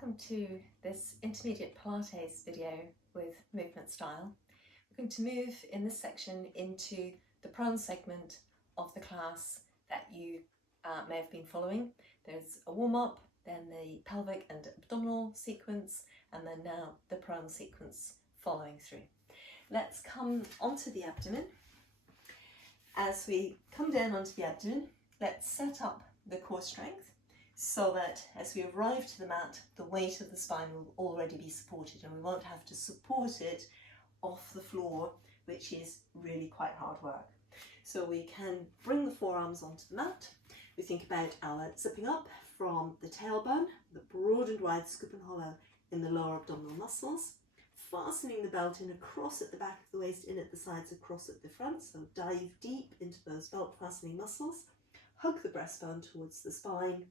welcome to this intermediate Pilates video with movement style. We're going to move in this section into the prone segment of the class that you may have been following. There's a warm-up, then the pelvic and abdominal sequence, and then now the prone sequence following through. Let's come onto the abdomen. As we come down onto the abdomen, let's set up the core strength so that as we arrive to the mat, the weight of the spine will already be supported and we won't have to support it off the floor, which is really quite hard work. So we can bring the forearms onto the mat. We think about our zipping up from the tailbone, the broad and wide scoop and hollow in the lower abdominal muscles, fastening the belt in across at the back of the waist, in at the sides, across at the front. So dive deep into those belt fastening muscles, hug the breastbone towards the spine,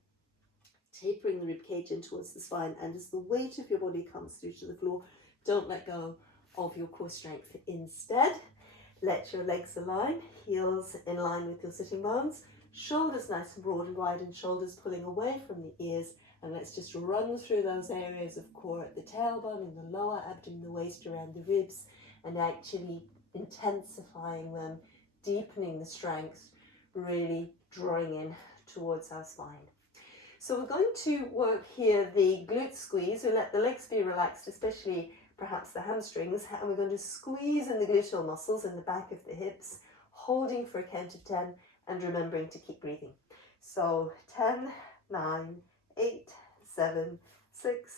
tapering the rib cage in towards the spine, and as the weight of your body comes through to the floor, don't let go of your core strength. Instead, let your legs align, heels in line with your sitting bones, shoulders nice and broad and wide, and shoulders pulling away from the ears. And let's just run through those areas of core at the tailbone, in the lower abdomen, the waist, around the ribs, and actually intensifying them, deepening the strength, really drawing in towards our spine. So we're going to work here the glute squeeze. We let the legs be relaxed, especially perhaps the hamstrings, and we're going to squeeze in the gluteal muscles in the back of the hips, holding for a count of 10 and remembering to keep breathing. So 10, 9, 8, 7, 6,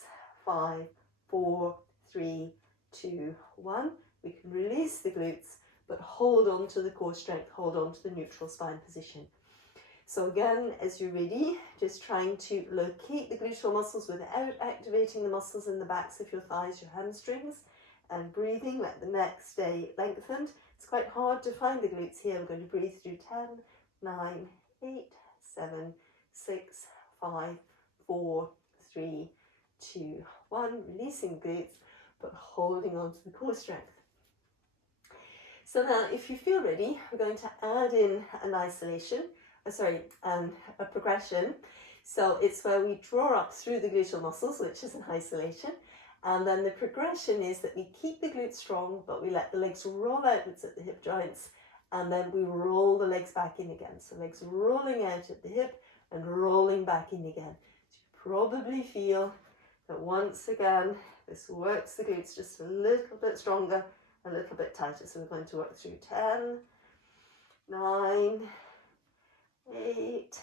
5, 4, 3, 2, 1. We can release the glutes, but hold on to the core strength, hold on to the neutral spine position. So again, as you're ready, just trying to locate the gluteal muscles without activating the muscles in the backs of your thighs, your hamstrings, and breathing, let the neck stay lengthened. It's quite hard to find the glutes here. We're going to breathe through 10, 9, 8, 7, 6, 5, 4, 3, 2, 1. Releasing the glutes, but holding on to the core strength. So now, if you feel ready, we're going to add in an isolation. A progression. So it's where we draw up through the gluteal muscles, which is an isolation, and then the progression is that we keep the glutes strong, but we let the legs roll outwards at the hip joints, and then we roll the legs back in again. So legs rolling out at the hip and rolling back in again. So you probably feel that once again this works the glutes just a little bit stronger, a little bit tighter. So we're going to work through 10, 9, 8,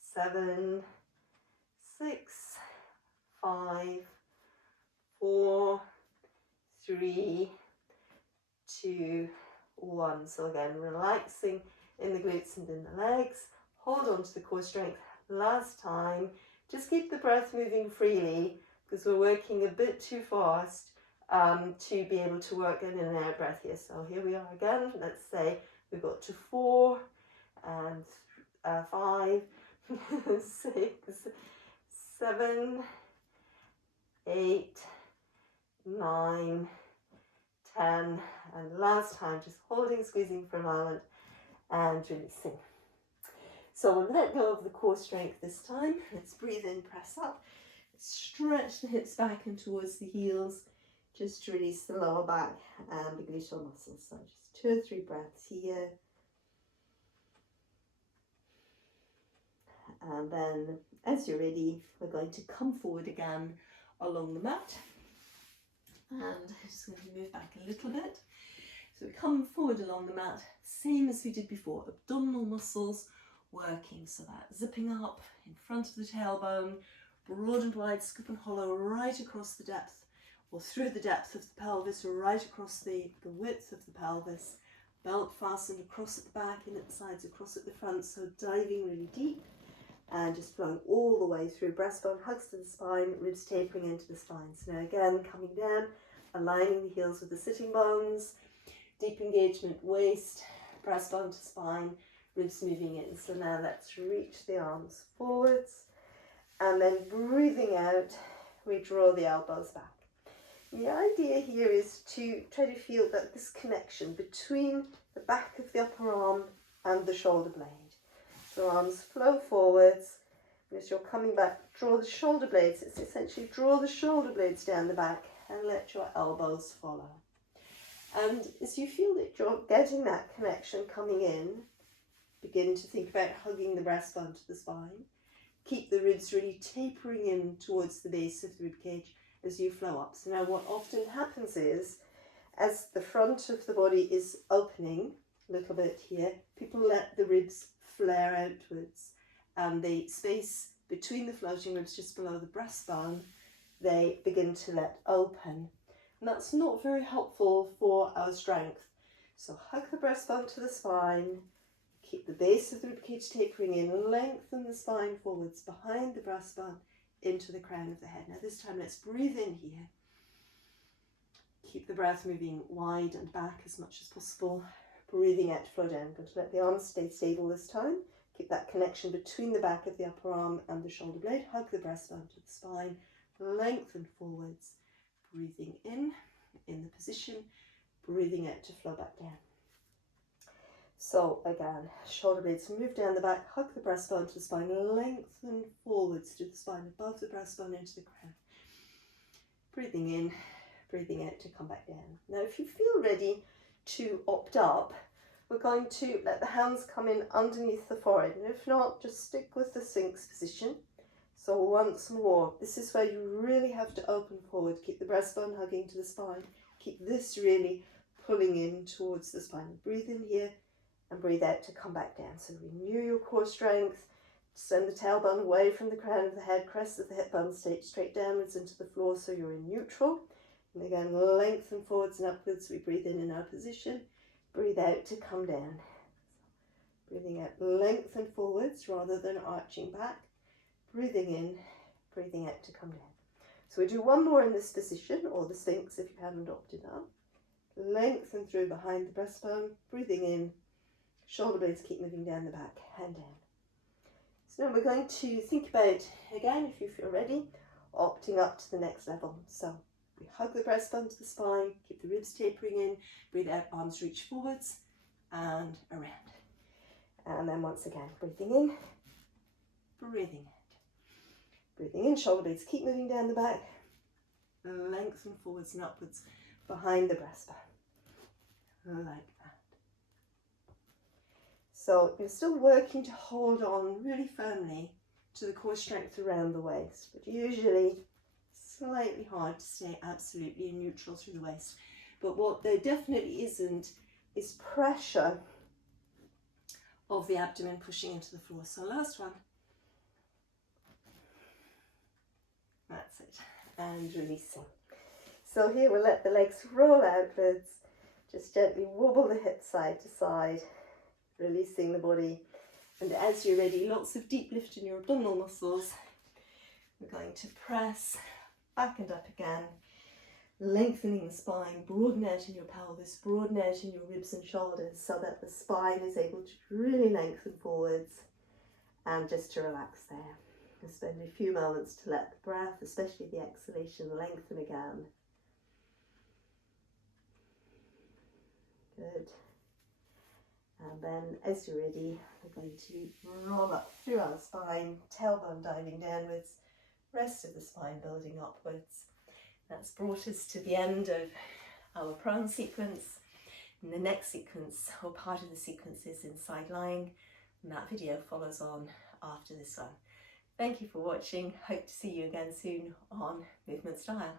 7, 6, 5, 4, 3, 2, 1. So again, relaxing in the glutes and in the legs. Hold on to the core strength. Last time, just keep the breath moving freely because we're working a bit too fast to be able to work in and out breath here. So here we are again. Let's say we got to 4 and 5, 6, 7, 8, 9, 10, and last time just holding, squeezing for a moment and releasing. So we'll let go of the core strength this time. Let's breathe in, press up, stretch the hips back and towards the heels, just to release the lower back and the gluteal muscles. So just 2 or 3 breaths here. And then, as you're ready, we're going to come forward again along the mat. And I'm just going to move back a little bit. So we come forward along the mat, same as we did before. Abdominal muscles working, so that zipping up in front of the tailbone, broad and wide scoop and hollow right across the depth, or through the depth of the pelvis, or right across the width of the pelvis. Belt fastened across at the back, in at the sides, across at the front, so diving really deep. And just flowing all the way through, breastbone hugs to the spine, ribs tapering into the spine. So now again, coming down, aligning the heels with the sitting bones, deep engagement waist, breastbone to spine, ribs moving in. So now let's reach the arms forwards, and then breathing out, we draw the elbows back. The idea here is to try to feel that this connection between the back of the upper arm and the shoulder blade. So arms flow forwards, As you're coming back, draw the shoulder blades. It's essentially draw the shoulder blades down the back and let your elbows follow. And as you feel that you're getting that connection coming in, begin to think about hugging the breastbone to the spine. Keep the ribs really tapering in towards the base of the rib cage as you flow up. So now what often happens is, as the front of the body is opening a little bit here, people let the ribs flare outwards, and the space between the floating ribs just below the breastbone, they begin to let open. And that's not very helpful for our strength. So hug the breastbone to the spine, keep the base of the ribcage tapering in, lengthen the spine forwards behind the breastbone into the crown of the head. Now this time let's breathe in here. Keep the breath moving wide and back as much as possible. Breathing out to flow down. I'm going to let the arms stay stable this time. Keep that connection between the back of the upper arm and the shoulder blade. Hug the breastbone to the spine. Lengthen forwards. Breathing in the position. Breathing out to flow back down. So again, shoulder blades move down the back. Hug the breastbone to the spine. Lengthen forwards to the spine above the breastbone into the crown. Breathing in. Breathing out to come back down. Now if you feel ready to opt up, we're going to let the hands come in underneath the forehead, and if not, just stick with the Sphinx position. So once more, this is where you really have to open forward, keep the breastbone hugging to the spine, keep this really pulling in towards the spine. Breathe in here and breathe out to come back down. So renew your core strength, send the tailbone away from the crown of the head, crest of the hip bone straight downwards into the floor so you're in neutral. And again, lengthen forwards and upwards. We breathe in our position. Breathe out to come down. Breathing out, lengthen forwards rather than arching back. Breathing in, breathing out to come down. So we do one more in this position, or the Sphinx if you haven't opted out. Lengthen through behind the breastbone. Breathing in, shoulder blades keep moving down the back and down. So now we're going to think about, again, if you feel ready, opting up to the next level. So we hug the breastbone to the spine, keep the ribs tapering in, breathe out, arms reach forwards and around. And then once again, breathing in, breathing out. Breathing in, shoulder blades keep moving down the back, lengthen forwards and upwards behind the breastbone, like that. So you're still working to hold on really firmly to the core strength around the waist, but usually slightly hard to stay absolutely in neutral through the waist. But what there definitely isn't is pressure of the abdomen pushing into the floor. So last one. That's it. And releasing. So here we'll let the legs roll outwards. Just gently wobble the hips side to side, releasing the body. And as you're ready, lots of deep lift in your abdominal muscles. We're going to press back and up again, lengthening the spine, broaden out in your pelvis, broaden out in your ribs and shoulders so that the spine is able to really lengthen forwards and just to relax there. And spend a few moments to let the breath, especially the exhalation, lengthen again. Good. And then as you're ready, we're going to roll up through our spine, tailbone diving downwards, rest of the spine building upwards. That's brought us to the end of our prone sequence. And the next sequence, or part of the sequence, is in side lying, and that video follows on after this one. Thank you for watching. Hope to see you again soon on Movement Style.